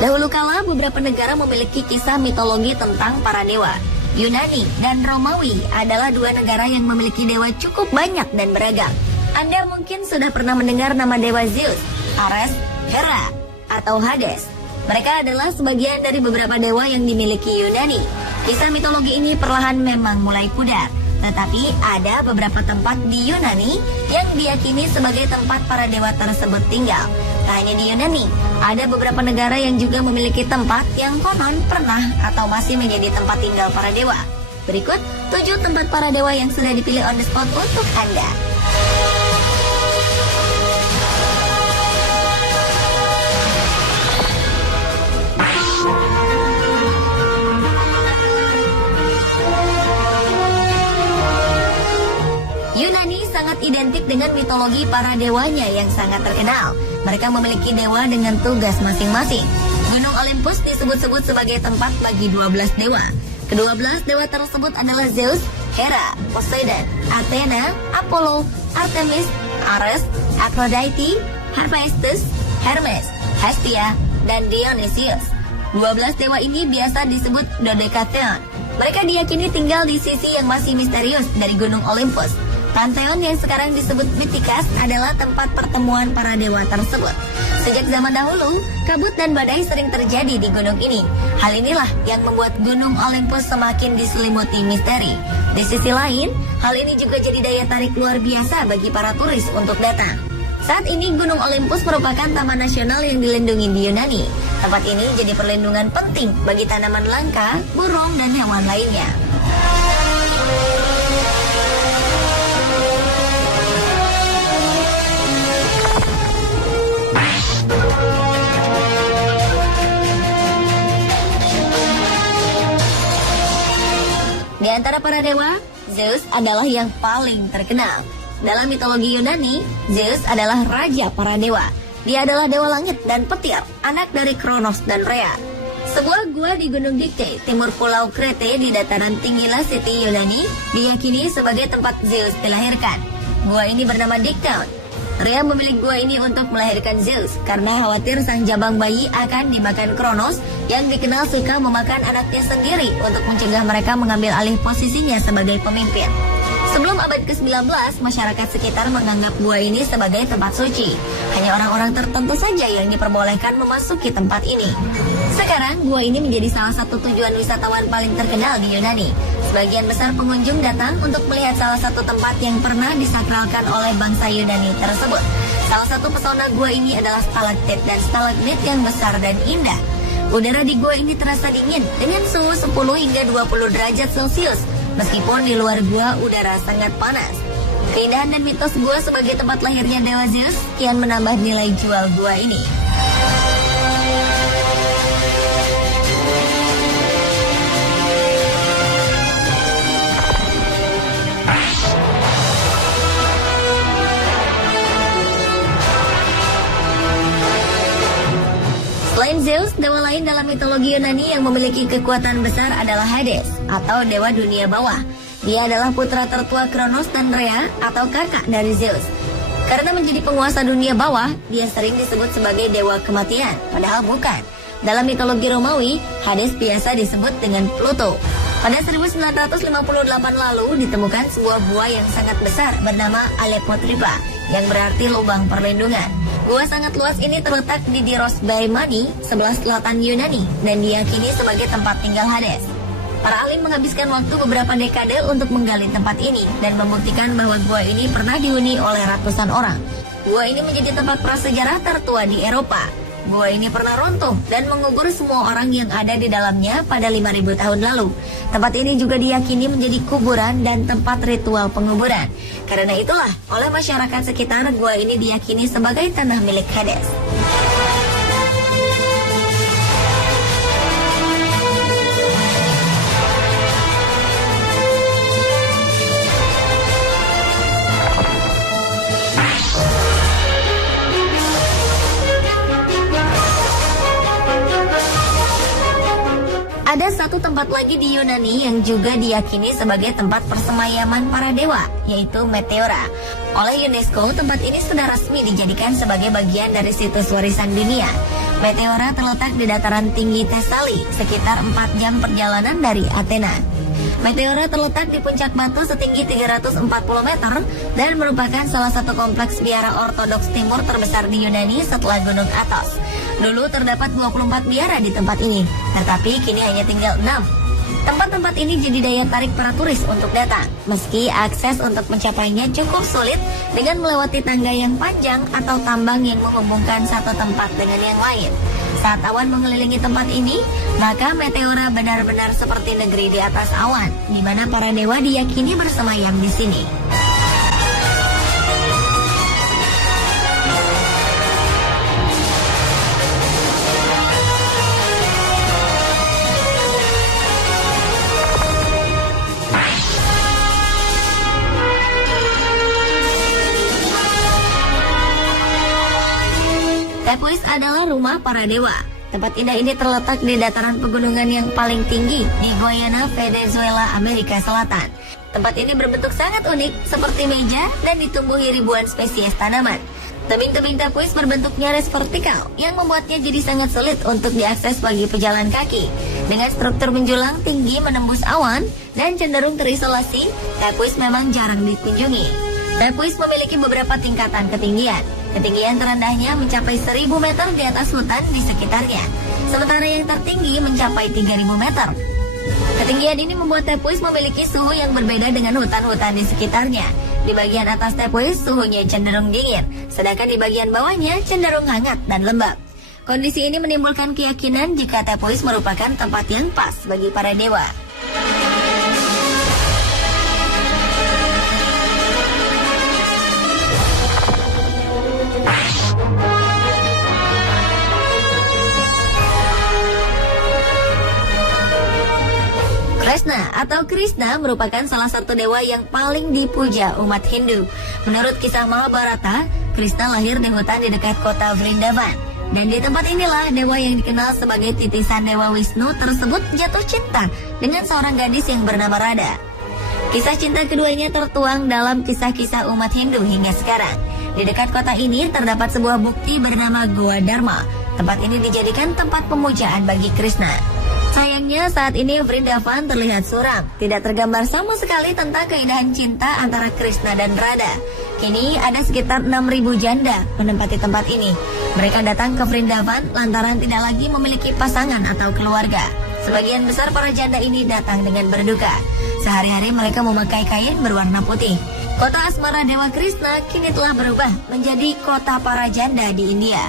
Dahulu kala beberapa negara memiliki kisah mitologi tentang para dewa. Yunani dan Romawi adalah dua negara yang memiliki dewa cukup banyak dan beragam. Anda mungkin sudah pernah mendengar nama dewa Zeus, Ares, Hera, atau Hades. Mereka adalah sebagian dari beberapa dewa yang dimiliki Yunani. Kisah mitologi ini perlahan memang mulai pudar. Tetapi ada beberapa tempat di Yunani yang diyakini sebagai tempat para dewa tersebut tinggal. Tak hanya di Yunani, ada beberapa negara yang juga memiliki tempat yang konon pernah atau masih menjadi tempat tinggal para dewa. Berikut 7 tempat para dewa yang sudah dipilih on the spot untuk Anda. Yunani sangat identik dengan mitologi para dewanya yang sangat terkenal. Mereka memiliki dewa dengan tugas masing-masing. Gunung Olympus disebut-sebut sebagai tempat bagi 12 dewa. Ke-12 dewa tersebut adalah Zeus, Hera, Poseidon, Athena, Apollo, Artemis, Ares, Aphrodite, Hephaestus, Hermes, Hestia, dan Dionysius. 12 dewa ini biasa disebut Dodekatheon. Mereka diyakini tinggal di sisi yang masih misterius dari Gunung Olympus. Pantheon yang sekarang disebut Mitikas adalah tempat pertemuan para dewa tersebut. Sejak zaman dahulu, kabut dan badai sering terjadi di gunung ini. Hal inilah yang membuat Gunung Olympus semakin diselimuti misteri. Di sisi lain, hal ini juga jadi daya tarik luar biasa bagi para turis untuk datang. Saat ini Gunung Olympus merupakan taman nasional yang dilindungi di Yunani. Tempat ini jadi perlindungan penting bagi tanaman langka, burung, dan hewan lainnya. Di antara para dewa, Zeus adalah yang paling terkenal. Dalam mitologi Yunani, Zeus adalah raja para dewa. Dia adalah dewa langit dan petir, anak dari Kronos dan Rhea. Sebuah gua di Gunung Dikte, timur pulau Krete di dataran tinggi Lasiti Yunani, diyakini sebagai tempat Zeus dilahirkan. Gua ini bernama Diktaon. Rhea memilih gua ini untuk melahirkan Zeus karena khawatir sang jabang bayi akan dimakan Kronos yang dikenal suka memakan anaknya sendiri untuk mencegah mereka mengambil alih posisinya sebagai pemimpin. Sebelum abad ke-19, masyarakat sekitar menganggap gua ini sebagai tempat suci. Hanya orang-orang tertentu saja yang diperbolehkan memasuki tempat ini. Sekarang, gua ini menjadi salah satu tujuan wisatawan paling terkenal di Yunani. Sebagian besar pengunjung datang untuk melihat salah satu tempat yang pernah disakralkan oleh bangsa Yunani tersebut. Salah satu pesona gua ini adalah stalaktit dan stalagmit yang besar dan indah. Udara di gua ini terasa dingin dengan suhu 10 hingga 20 derajat Celcius. Meskipun di luar gua udara sangat panas. Keindahan dan mitos gua sebagai tempat lahirnya dewa Zeus kian menambah nilai jual gua ini. Selain Zeus, dewa lain dalam mitologi Yunani yang memiliki kekuatan besar adalah Hades, atau dewa dunia bawah. Dia adalah putra tertua Kronos dan Rhea, atau kakak dari Zeus. Karena menjadi penguasa dunia bawah, dia sering disebut sebagai dewa kematian, padahal bukan. Dalam mitologi Romawi, Hades biasa disebut dengan Pluto. Pada 1958 lalu ditemukan sebuah gua yang sangat besar bernama Alepotripa, yang berarti lubang perlindungan. Gua sangat luas ini terletak di Diros Bay Mani, sebelah selatan Yunani, dan diyakini sebagai tempat tinggal Hades. Para ahli menghabiskan waktu beberapa dekade untuk menggali tempat ini dan membuktikan bahwa gua ini pernah dihuni oleh ratusan orang. Gua ini menjadi tempat prasejarah tertua di Eropa. Gua ini pernah runtuh dan mengubur semua orang yang ada di dalamnya pada 5.000 tahun lalu. Tempat ini juga diyakini menjadi kuburan dan tempat ritual penguburan. Karena itulah, oleh masyarakat sekitar, gua ini diyakini sebagai tanah milik Hades. Ada satu tempat lagi di Yunani yang juga diyakini sebagai tempat persemayaman para dewa, yaitu Meteora. Oleh UNESCO, tempat ini sudah resmi dijadikan sebagai bagian dari situs warisan dunia. Meteora terletak di dataran tinggi Thesali, sekitar 4 jam perjalanan dari Athena. Meteora terletak di puncak batu setinggi 340 meter dan merupakan salah satu kompleks biara ortodoks timur terbesar di Yunani setelah Gunung Athos. Dulu terdapat 24 biara di tempat ini, tetapi kini hanya tinggal 6. Tempat-tempat ini jadi daya tarik para turis untuk datang, meski akses untuk mencapainya cukup sulit dengan melewati tangga yang panjang atau tambang yang menghubungkan satu tempat dengan yang lain. Saat awan mengelilingi tempat ini, maka Meteora benar-benar seperti negeri di atas awan, di mana para dewa diyakini bersemayam di sini. Tepuis adalah rumah para dewa. Tempat indah ini terletak di dataran pegunungan yang paling tinggi di Guayana, Venezuela, Amerika Selatan. Tempat ini berbentuk sangat unik, seperti meja dan ditumbuhi ribuan spesies tanaman. Tebing-tebing tepuis berbentuk nyaris vertikal yang membuatnya jadi sangat sulit untuk diakses bagi pejalan kaki. Dengan struktur menjulang tinggi menembus awan dan cenderung terisolasi, tepuis memang jarang dikunjungi. Tepuis memiliki beberapa tingkatan ketinggian. Ketinggian terendahnya mencapai 1000 meter di atas hutan di sekitarnya, sementara yang tertinggi mencapai 3000 meter. Ketinggian ini membuat Tepuis memiliki suhu yang berbeda dengan hutan-hutan di sekitarnya. Di bagian atas Tepuis suhunya cenderung dingin, sedangkan di bagian bawahnya cenderung hangat dan lembab. Kondisi ini menimbulkan keyakinan jika Tepuis merupakan tempat yang pas bagi para dewa. Krishna atau Krishna merupakan salah satu dewa yang paling dipuja umat Hindu. Menurut kisah Mahabharata, Krishna lahir di hutan di dekat kota Vrindavan. Dan di tempat inilah dewa yang dikenal sebagai titisan Dewa Wisnu tersebut jatuh cinta dengan seorang gadis yang bernama Radha. Kisah cinta keduanya tertuang dalam kisah-kisah umat Hindu hingga sekarang. Di dekat kota ini terdapat sebuah bukti bernama Goa Dharma. Tempat ini dijadikan tempat pemujaan bagi Krishna. Sayangnya saat ini Vrindavan terlihat suram, tidak tergambar sama sekali tentang keindahan cinta antara Krishna dan Radha. Kini ada sekitar 6.000 janda menempati tempat ini. Mereka datang ke Vrindavan lantaran tidak lagi memiliki pasangan atau keluarga. Sebagian besar para janda ini datang dengan berduka. Sehari-hari mereka memakai kain berwarna putih. Kota asmara Dewa Krishna kini telah berubah menjadi kota para janda di India.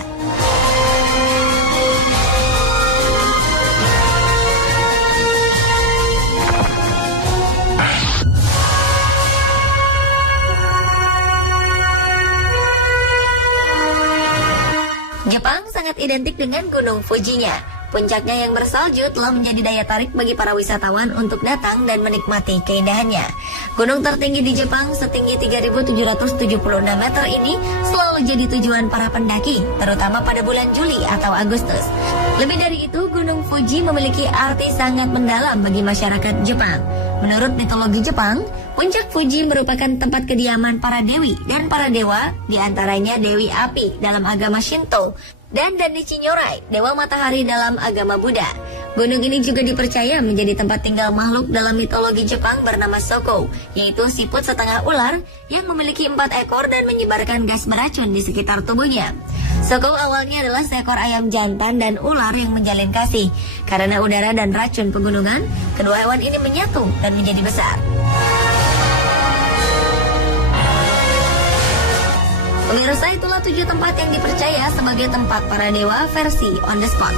Jepang sangat identik dengan Gunung Fujinya. Puncaknya yang bersalju telah menjadi daya tarik bagi para wisatawan untuk datang dan menikmati keindahannya. Gunung tertinggi di Jepang setinggi 3.776 meter ini selalu jadi tujuan para pendaki, terutama pada bulan Juli atau Agustus. Lebih dari itu, Gunung Fuji memiliki arti sangat mendalam bagi masyarakat Jepang. Menurut mitologi Jepang, puncak Fuji merupakan tempat kediaman para dewi dan para dewa, diantaranya Dewi Api dalam agama Shinto, dan Danichi Nyorai, dewa matahari dalam agama Buddha. Gunung ini juga dipercaya menjadi tempat tinggal makhluk dalam mitologi Jepang bernama Soko, yaitu siput setengah ular yang memiliki 4 ekor dan menyebarkan gas beracun di sekitar tubuhnya. Soko awalnya adalah seekor ayam jantan dan ular yang menjalin kasih. Karena udara dan racun pegunungan, kedua hewan ini menyatu dan menjadi besar. Pemirsa, itulah 7 tempat yang dipercaya sebagai tempat para dewa versi on the spot.